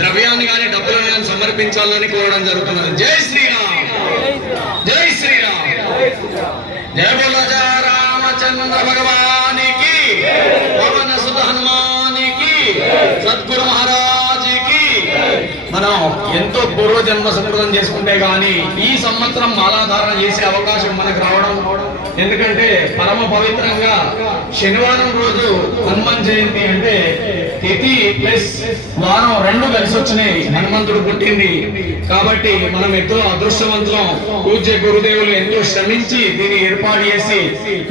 ద్రవ్యాన్ని కానీ డబ్బులను కానీ సమర్పించాలని కోరడం జరుగుతున్నది. జై శ్రీరామ్, జై శ్రీరామ్, జయ బోలో జయ రామచంద్ర భగవానికి, పవన సుత హనుమానికి, సద్గురు మహారాజుకి. మనం ఎంతో పూర్వజన్మ సంప్రదం చేసుకుంటే గాని ఈ సంవత్సరం మాలాధారణ చేసే అవకాశం మనకు రావడం, ఎందుకంటే పరమ పవిత్రంగా శనివారం రోజు హనుమాన్ జయంతి అంటే తిథి ప్లస్ వారం రెండు కలిసి వచ్చినాయి. హనుమంతుడు పుట్టింది కాబట్టి మనం ఎంతో అదృష్టవంతులం. పూజ్య గురుదేవులు ఎంతో శ్రమించి దీన్ని ఏర్పాటు చేసి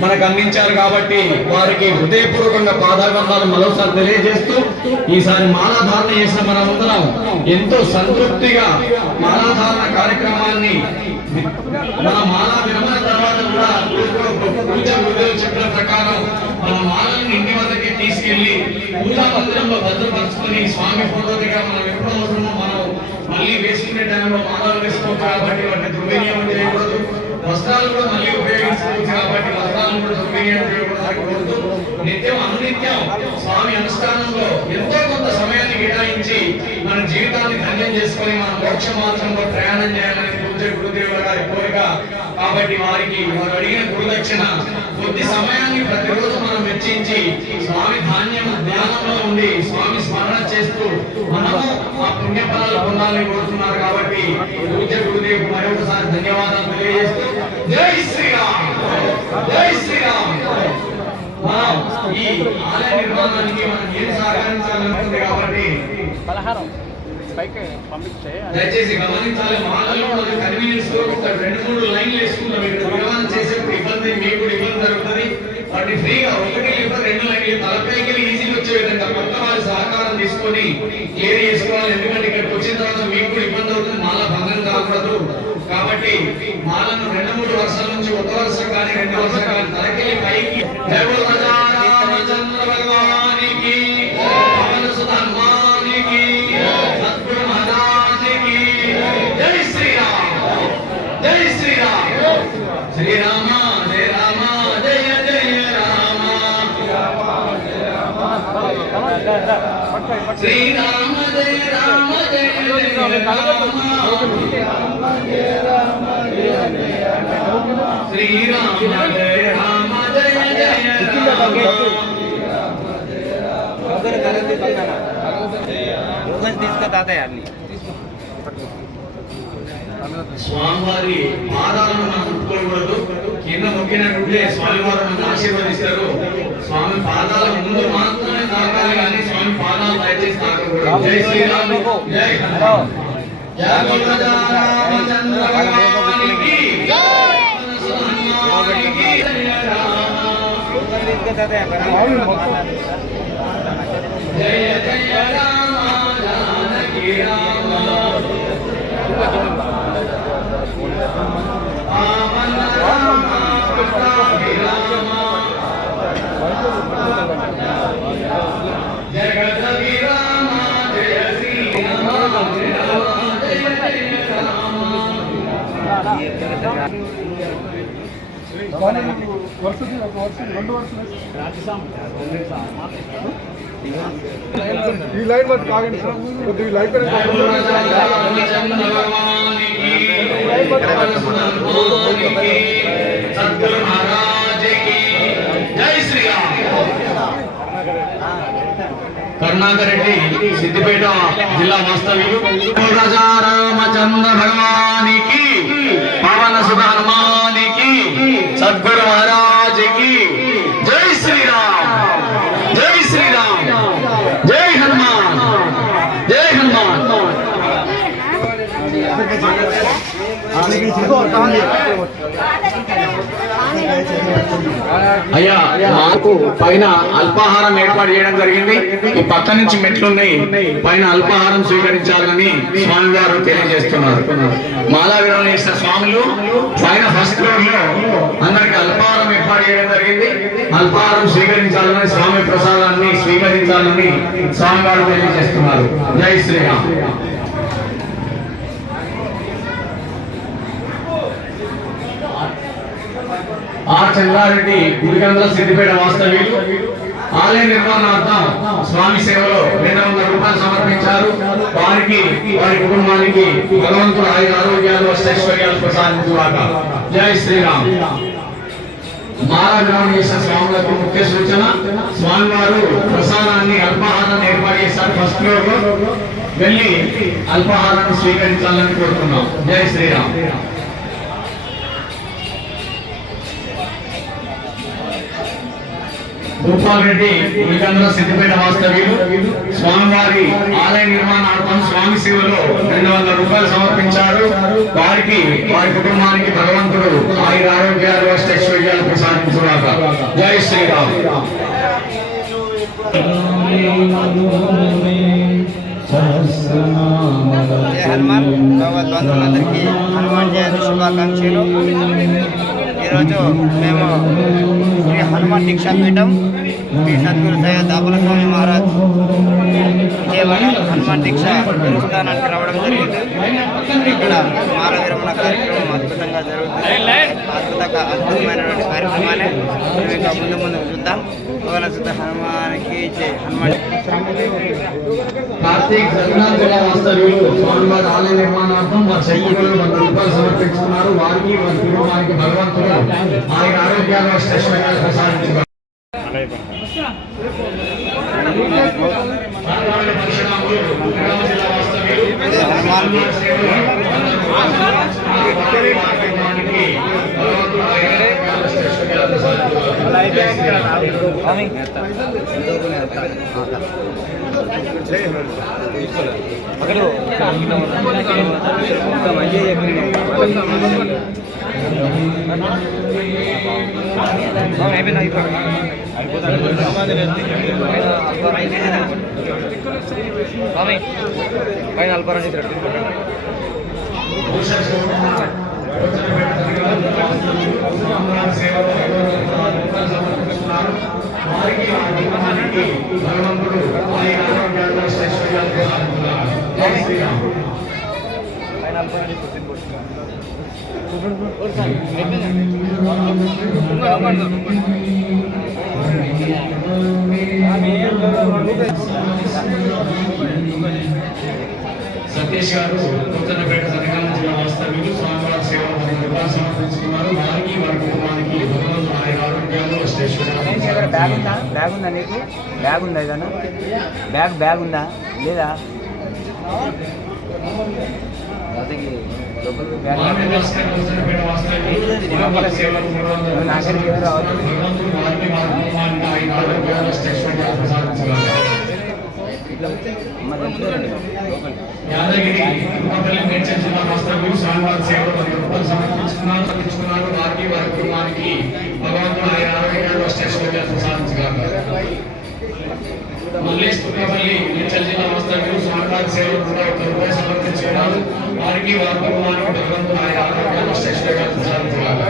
మనకు అందించారు కాబట్టి వారికి హృదయపూర్వకంగా పాదాభివందనాలు మరోసారి తెలియజేస్తూ, ఈసారి మాలాధారణ చేసిన మనమందరం ఎంతో సంతృప్తిగా మాలాధారణ కార్యక్రమాన్ని మన మాలా విరమణ తర్వాత కూడా పూజ గురుదేవులు చెప్పిన ప్రకారం మన మాలను ఇంటి వద్దకి తీసుకెళ్లి పూజా మందిరంలో భద్రపరుచుకొని స్వామి ఫోటో దగ్గర మనం ఎప్పుడు అవసరమో మనం మళ్ళీ వేసుకునే టైంలో మాలలు వేసుకోవచ్చు కాబట్టి వాటిని దుర్వినియోగం చేయకూడదు. వస్త్రాలు కూడా మళ్ళీ ఉపయోగించుకోవచ్చు కాబట్టి వస్త్రాలను కూడా దుర్వినియోగం చేయకూడదు. నిత్యం అనునిత్యం స్వామి అనుష్ఠానంలో ఎంతో కొంత సమయాన్ని కేటాయించి మన జీవితాన్ని ధన్యం చేసుకొని మన మోక్ష మార్గంలో ప్రయాణం చేయాలని పూజ్య గురుదేవుల గారి కోరిక కాబట్టి వారికి వారు అడిగిన గురుదక్షిణ కొద్ది సమయాన్ని ప్రతిరోజు మనం వెచ్చించి స్వామి ధ్యానంలో ఉండి స్వామి స్మరణ చేస్తూ మనము ఆ పుణ్య ఫలాలు పొందాలని కోరుతున్నారు కాబట్టి పూజ్య గురుదేవుకు మరొకసారి ధన్యవాదాలు తెలియజేస్తూ జై శ్రీరామ్, జై శ్రీరామ్. మనం ఈ ఆలయ నిర్మాణానికి మనం ఏం సహకరించాలనుకుంది కాబట్టి దయచేసి గమనించాలి. మాలలో కన్వీనియన్స్ ఒక 2-3 లైన్లు వేసుకుంటాం. ఇక్కడ విరమణ చేసేప్పుడు ఇబ్బంది, మీకు కూడా ఇబ్బంది జరుగుతుంది. వాటిని ఫ్రీగా 1-2 లైన్లు తలపైకి ఈజీగా వచ్చే విధంగా కొత్త వారి సహకారం తీసుకొని క్లియర్ చేసుకోవాలి. ఎందుకంటే ఇక్కడికి వచ్చిన తర్వాత మీకు కూడా ఇబ్బంది అవుతుంది, మాల భంగం కాకూడదు కాబట్టి మాలను 2-3 వరుసల నుంచి ఒక వరుస కానీ 2 వరుస కానీ తలకెళ్ళి పైకి జయ బోలో రామచంద్ర భగవానికి, పవన సుత హనుమానికి, సద్గురు మహారాజుకి. జై శ్రీరామ్, జై శ్రీరామ్. శ్రీరామ జయ రామ, జయ జయ రామ, శ్రీరామ జయ రామ, జయ జయ రామ, శ్రీరామ జయ రామ, జయ జయ రామ. స్వామివారి పాదాలను మనం ముట్టుకోకూడదు. కింద మొక్కినట్టుంటే స్వామివారు మనం ఆశీర్వదిస్తారు. స్వామి పాదాల ముందు మాత్రమే తాకాలి కానీ స్వామి పాదాలు దయచేసి తాకకూడదు. జై శ్రీరామ్, జై హనుమాన్. జయ బోలో రామచంద్ర భగవానికి, హనుమానికి జయ రామ, జయ జయ రామ, జానకి రామ, ఆమన రామ, పట్టాభి రామ, జగదభి రామ, జయ శ్రీరామ, జయ జయ రామ. ఈ లైన్ బట్టి కాగండి సార్, కొద్దిగా లైన్ సద్గురు మహారాజుకి. జై శ్రీరామ్. కరుణాకర్ రెడ్డి, సిద్దిపేట జిల్లా వాస్తవ్యులు. రాజా రామచంద్ర భగవానికి, పవన సుత హనుమానికి, సద్గురు మహారాజుకి. జై శ్రీరామ్, జై శ్రీరామ్, జై హనుమాన్, జై హనుమాన్. అయ్యా మాకు పైన అల్పాహారం ఏర్పాటు చేయడం జరిగింది. ఈ పక్క నుంచి మెట్లున్నాయి, పైన అల్పాహారం స్వీకరించాలని స్వామి గారు తెలియజేస్తున్నారు. మాలా విరమణ చేసిన స్వాములు పైన ఫస్ట్ ఫ్లోర్ లో అందరికి అల్పాహారం ఏర్పాటు చేయడం జరిగింది. అల్పాహారం స్వీకరించాలని, స్వామి ప్రసాదాన్ని స్వీకరించాలని స్వామి గారు తెలియజేస్తున్నారు. జై శ్రీరామ్. ఆర్ చంద్రారెడ్డి, గుడికండ్ల, సిద్దిపేట వాస్తవ్యులు. ఆలయ నిర్మాణార్థం స్వామి సేవలో 200 రూపాయలు సమర్పించారు. సమర్పించారు. వారికి వారి కుటుంబానికి భగవంతుడు ఆయుర ఆరోగ్యాలు అష్టైశ్వర్యాలు ప్రసాదించుగాక. జై శ్రీరామ్. మాలగ్రహణం చేసిన స్వాములకు ముఖ్య సూచన, స్వామివారు ప్రసాదాన్ని అల్పాహారాన్ని ఏర్పాటు చేశారు. ఫస్ట్ ఫ్లోర్ లో వెళ్ళి అల్పాహారాన్ని స్వీకరించాలని కోరుతున్నాం. జై శ్రీరామ్. భూపాల్ రెడ్డి ఉలికంద్ర సిద్దిపేట వాస్తవ్యులు స్వామివారి ఆలయ నిర్మాణార్థం స్వామి సేవలో 200 రూపాయలు సమర్పించారు. వారికి వారి కుటుంబానికి భగవంతుడు ఆయుర ఆరోగ్యాలు అష్టైశ్వర్యాలు ప్రసాదించుగాక. జై శ్రీరామ్. హనుమాన్ భగవద్ బంధువులందరికీ హనుమాన్ జయంతి శుభాకాంక్షలు. ఈరోజు మేము శ్రీ హనుమాన్ దీక్షాపీఠం శ్రీ సద్గురు సయ్యద్ అబుల్ స్వామి మహారాజ్ విజయవాడ హనుమాన్ దీక్ష స్థానానికి రావడం జరిగింది. ఇక్కడ మాల విరమణ కార్యక్రమం అద్భుతంగా జరుగుతుంది. అద్భుతమైనటువంటి కార్యక్రమాన్ని మేము ఇంకా ముందు చూద్దాం. భగవాన్ శుద్ధ హనుమానికి హనుమాన్ కార్తీక్ జగన్నాథ్ జిల్లా వాస్తవ్యులు స్వామివారి ఆలయ నిర్మాణార్థం వారి సైనికులు 100 రూపాయలు సమర్పించుకున్నారు. వారికి వారి కుటుంబానికి భగవంతుడు ఆయన ఆరోగ్యాలు అష్టైశ్వర్యాలు ప్రసాదించుగాక. సతీష్ గారు కొత్తపేట జనగామ జిల్లా వాస్తవ్యులు స్వామివారి సేవలు 10 రూపాయలు సమర్పించుకున్నారు. వారికి వారి కుటుంబానికి భగవంతుడు ఆయన ఆరోగ్యాలు అష్టైశ్వర్యాలు. బ్యాగ్ ఉందా నీకు? బ్యాగ్ ఉందా ఏదన్నా? బ్యాగ్ ఉందా లేదా? యాదగిరి తిరుపతి మేడ్చల్ జిల్లా వాస్తవ్యులు స్వామివారి సేవలు 10 రూపాయలు సమర్పించుకున్నారు. వారికి వారి కుటుంబానికి భగవంతుడు ఆయన ఆరోగ్యాలు అష్టైశ్వర్యాలు ప్రసాదించుగాక. మల్లేష్ తుర్కపల్లి మేడ్చల్ జిల్లా వాస్తవ్యులు స్వామివారి సేవలు 1 రూపాయలు సమర్పించుకున్నారు. వారికి వారి కుటుంబానికి భగవంతుడు ఆయన ఆరోగ్యాలు అష్టైశ్వర్యాలు ప్రసాదించుగాక.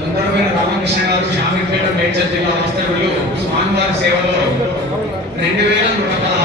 గంగారమైన రామకృష్ణ గారు శామీపేట మేడ్చల్ జిల్లా వాస్తవ్యులు స్వామివారి సేవలో 2116